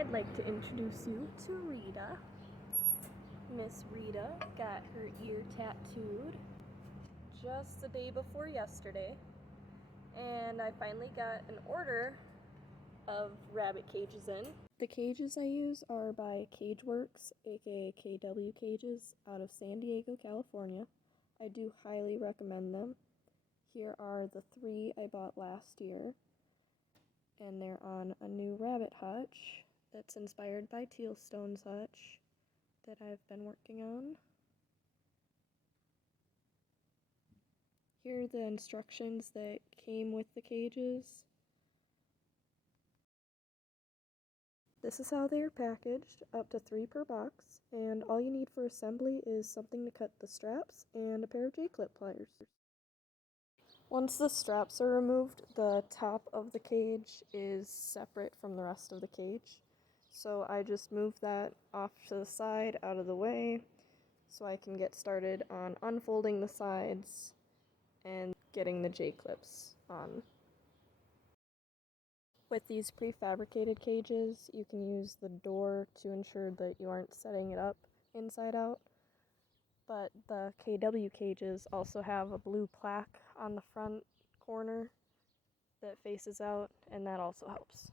I'd like to introduce you to Rita. Miss Rita got her ear tattooed just the day before yesterday, and I finally got an order of rabbit cages in. The cages I use are by Cageworks, aka KW Cages, out of San Diego, California. I do highly recommend them. Here are the 3 I bought last year, and they're on a new rabbit hutch that's inspired by Teal Stone's hutch that I've been working on. Here are the instructions that came with the cages. This is how they are packaged, up to 3 per box, and all you need for assembly is something to cut the straps and a pair of J-Clip pliers. Once the straps are removed, the top of the cage is separate from the rest of the cage. So I just move that off to the side, out of the way, so I can get started on unfolding the sides and getting the J-clips on. With these prefabricated cages, you can use the door to ensure that you aren't setting it up inside out. But the KW cages also have a blue plaque on the front corner that faces out, and that also helps.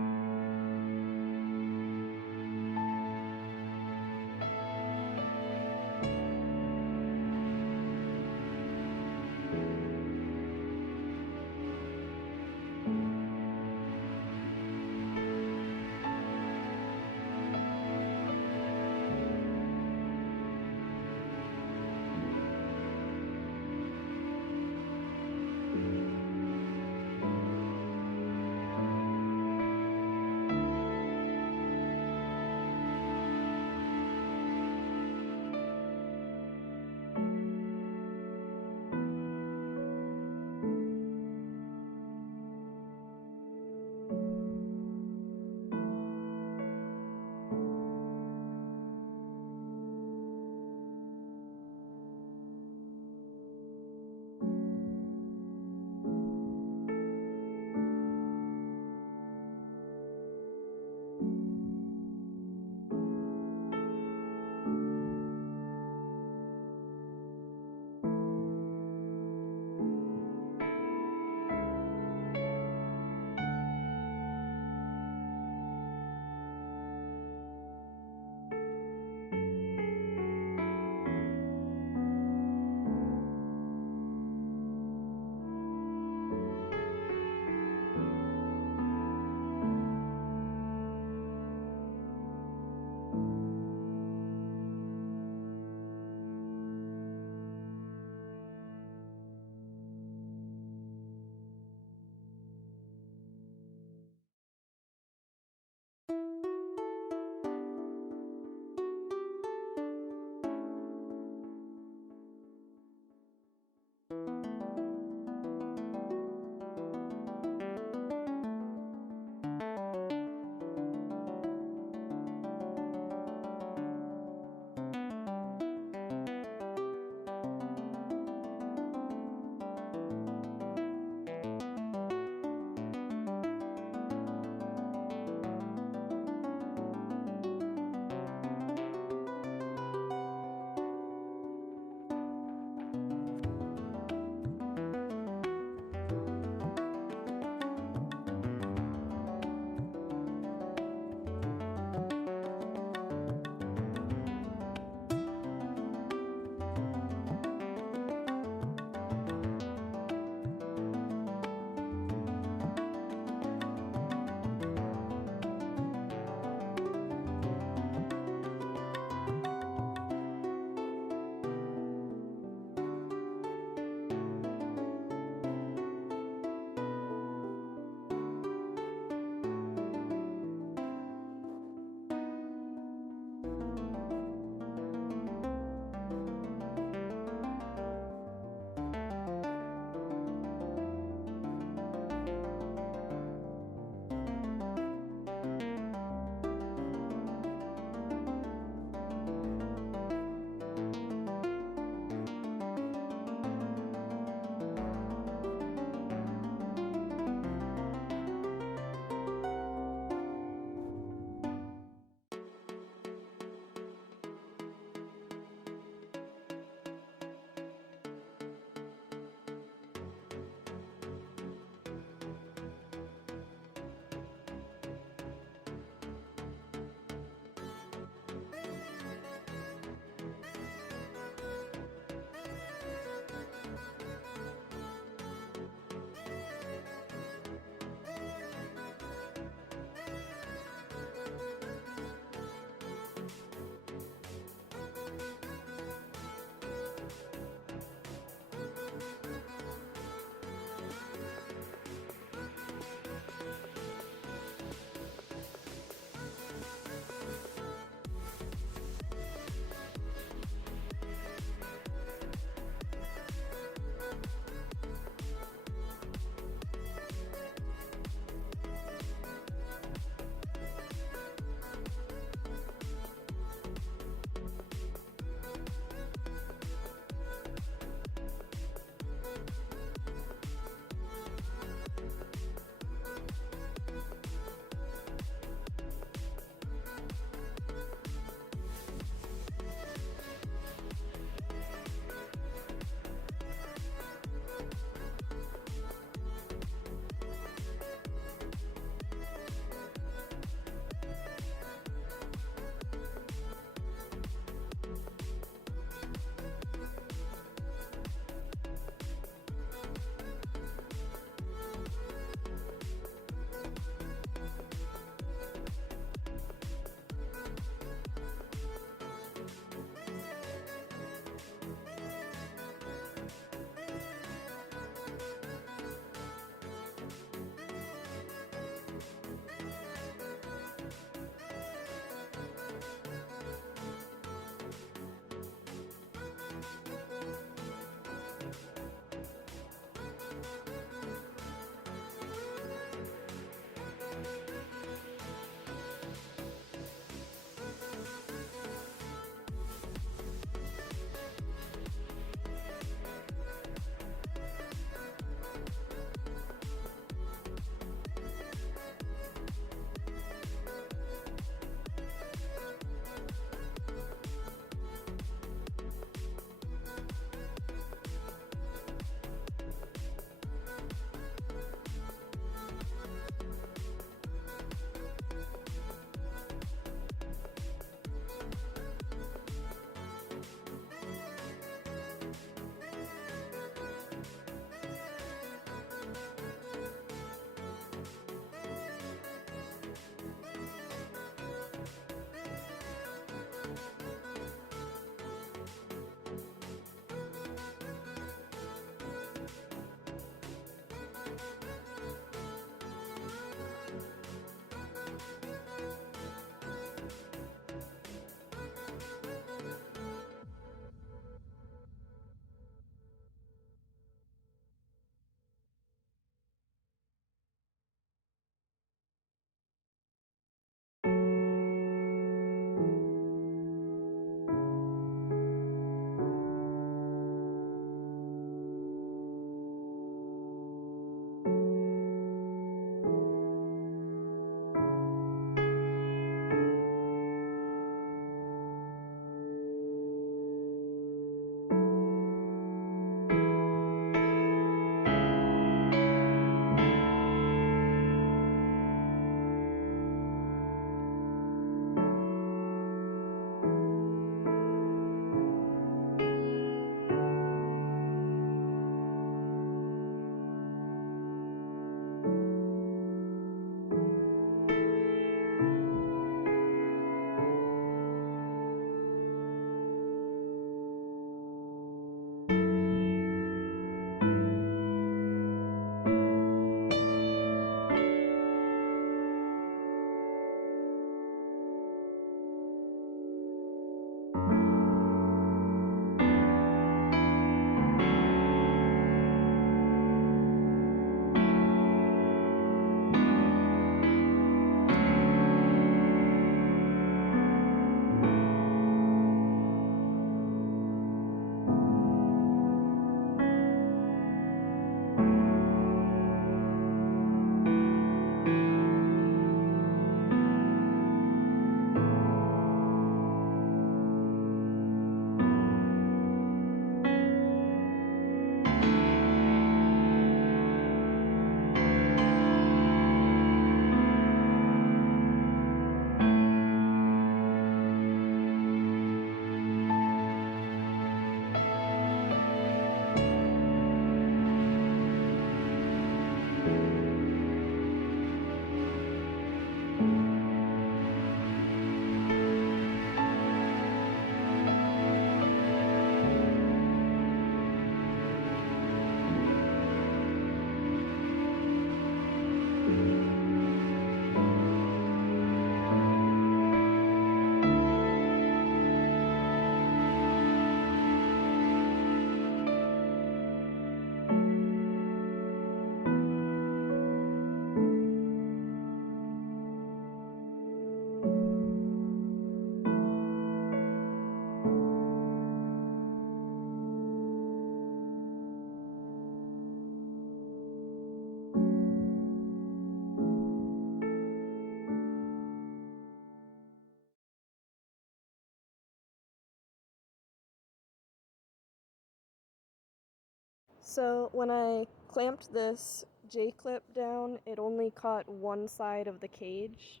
So when I clamped this J-clip down, it only caught one side of the cage,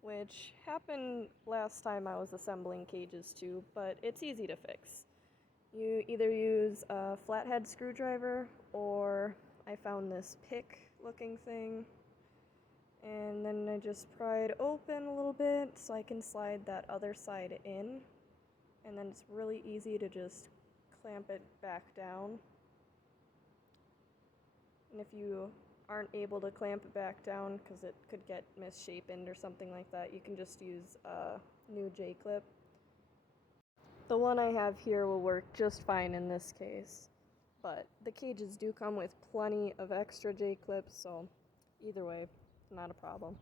which happened last time I was assembling cages too, but it's easy to fix. You either use a flathead screwdriver, or I found this pick looking thing, and then I just pry it open a little bit so I can slide that other side in, and then it's really easy to just clamp it back down. And if you aren't able to clamp it back down because it could get misshapen or something like that, you can just use a new J-clip. The one I have here will work just fine in this case, but the cages do come with plenty of extra J-clips, so either way, not a problem.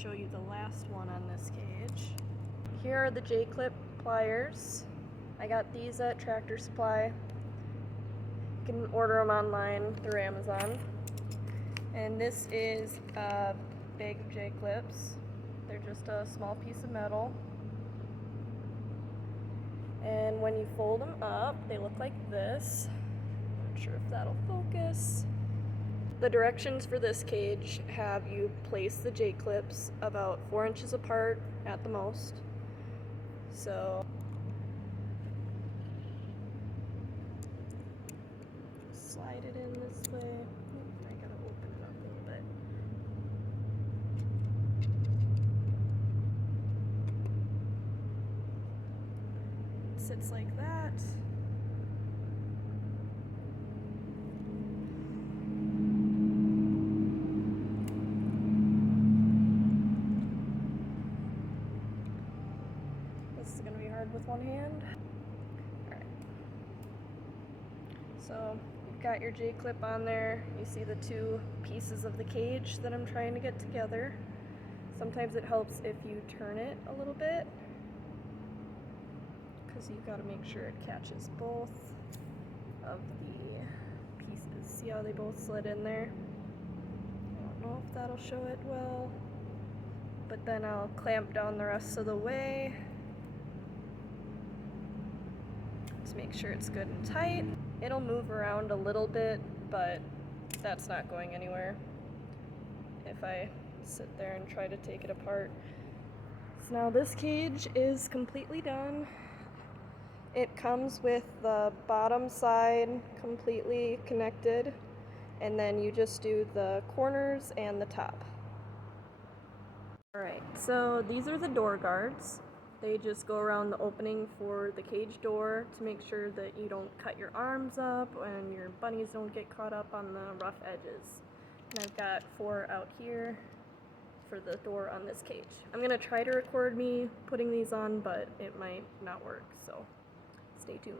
show you the last one on this cage. Here are the J-Clip Pliers. I got these at Tractor Supply. You can order them online through Amazon. And this is a bag of J-Clips. They're just a small piece of metal. And when you fold them up, they look like this. Not sure if that'll focus. The directions for this cage have you place the J-clips about 4 inches apart at the most. So slide it in this way. I gotta open it up a little bit. It sits like that. With one hand. Alright. So you've got your J-clip on there. You see the two pieces of the cage that I'm trying to get together. Sometimes it helps if you turn it a little bit, because you've got to make sure it catches both of the pieces. See how they both slid in there? I don't know if that'll show it well, but then I'll clamp down the rest of the way to make sure it's good and tight. It'll move around a little bit, but that's not going anywhere if I sit there and try to take it apart. So now this cage is completely done. It comes with the bottom side completely connected, and then you just do the corners and the top. Alright, so these are the door guards. They just go around the opening for the cage door to make sure that you don't cut your arms up and your bunnies don't get caught up on the rough edges. And I've got 4 out here for the door on this cage. I'm going to try to record me putting these on, but it might not work, so stay tuned.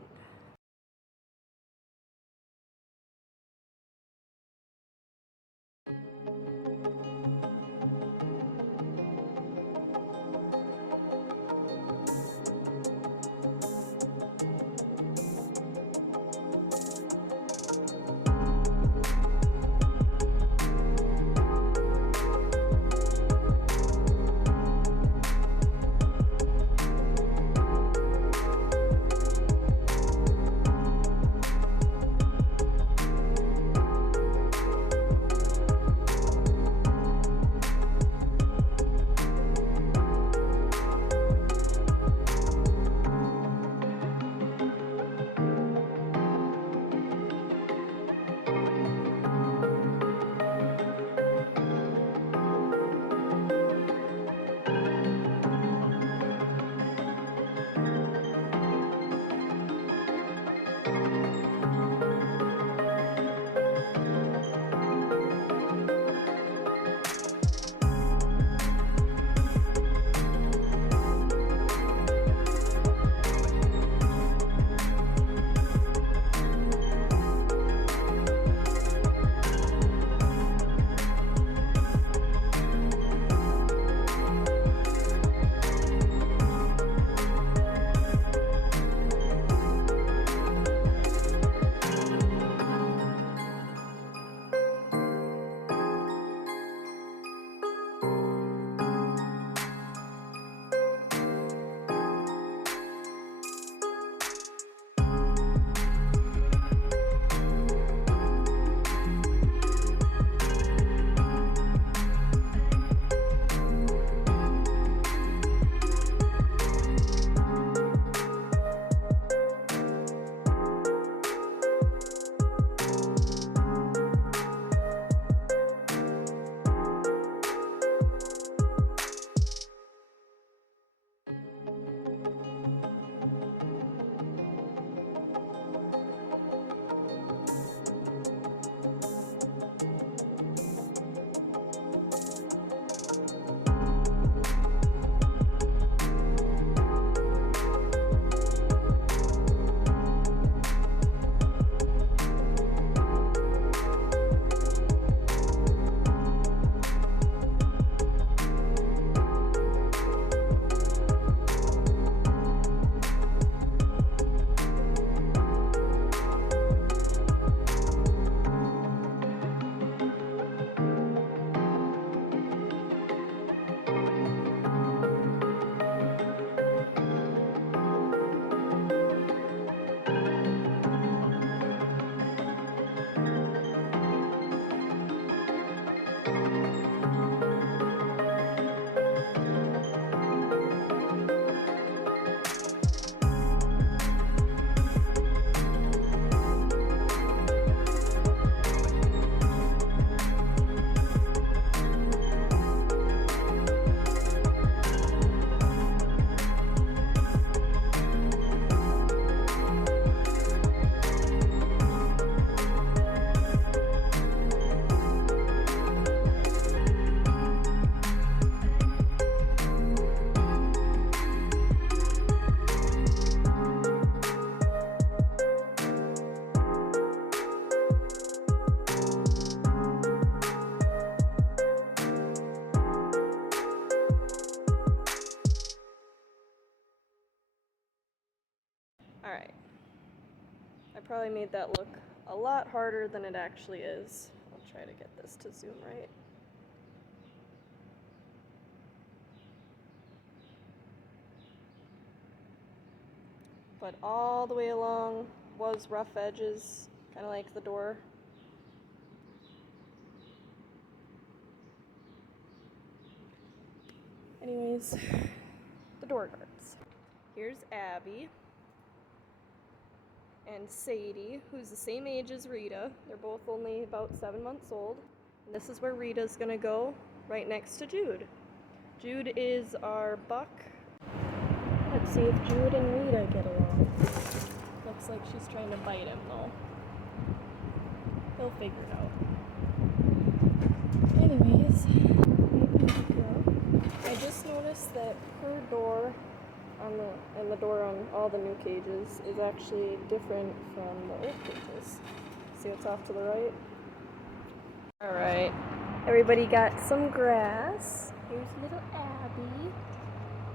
Probably made that look a lot harder than it actually is. I'll try to get this to zoom right. But all the way along was rough edges, kind of like the door. Anyways, the door guards. Here's Abby and Sadie, who's the same age as Rita. They're both only about 7 months old. And this is where Rita's gonna go, right next to Jude. Jude is our buck. Let's see if Jude and Rita get along. Looks like she's trying to bite him though. He'll figure it out. Anyways, I just noticed that her door and the door on all the new cages is actually different from the old cages. See what's off to the right? Alright, everybody got some grass. Here's little Abby,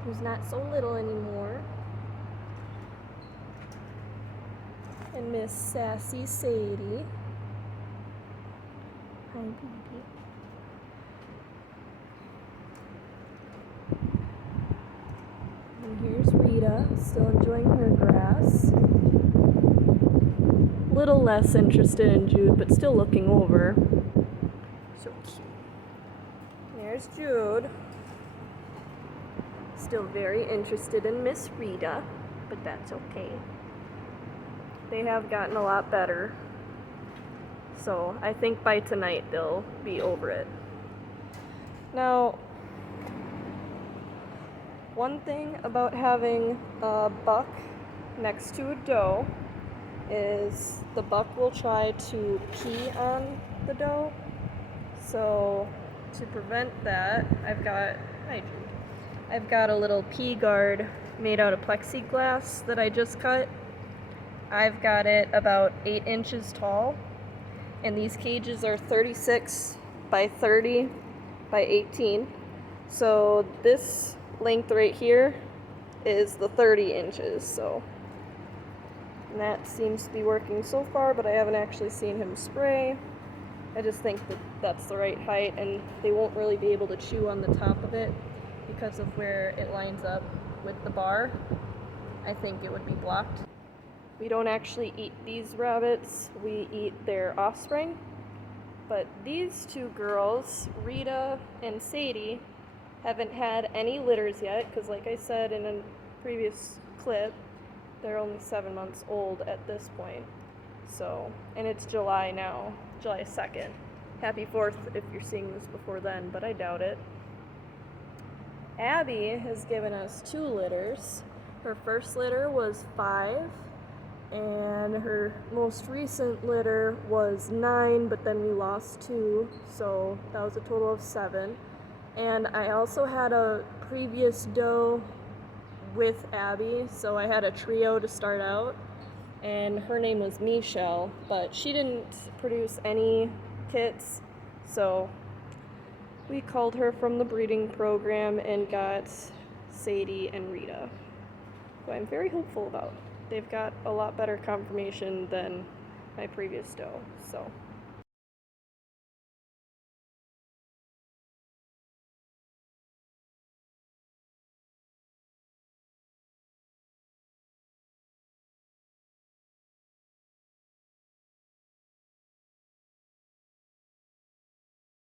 who's not so little anymore. And Miss Sassy Sadie. Hi, baby. And here's Rita, still enjoying her grass. Little less interested in Jude, but still looking over. So cute. There's Jude. Still very interested in Miss Rita, but that's okay. They have gotten a lot better. So I think by tonight they'll be over it. Now, one thing about having a buck next to a doe is the buck will try to pee on the doe. So to prevent that, I've got a little pee guard made out of plexiglass that I just cut. I've got it about 8 inches tall, and these cages are 36 by 30 by 18. So this length right here is the 30 inches. So and that seems to be working so far, but I haven't actually seen him spray. I just think that that's the right height, and they won't really be able to chew on the top of it because of where it lines up with the bar. I think it would be blocked. We don't actually eat these rabbits, we eat their offspring. But these two girls, Rita and Sadie, haven't had any litters yet, because like I said in a previous clip, they're only 7 months old at this point. So, and it's July now, July 2nd. Happy 4th if you're seeing this before then, but I doubt it. Abby has given us 2 litters. Her first litter was 5, and her most recent litter was 9, but then we lost 2, so that was a total of 7. And I also had a previous doe with Abby, so I had a trio to start out, and her name was Michelle, but she didn't produce any kits, so we called her from the breeding program and got Sadie and Rita, who I'm very hopeful about. They've got a lot better conformation than my previous doe, so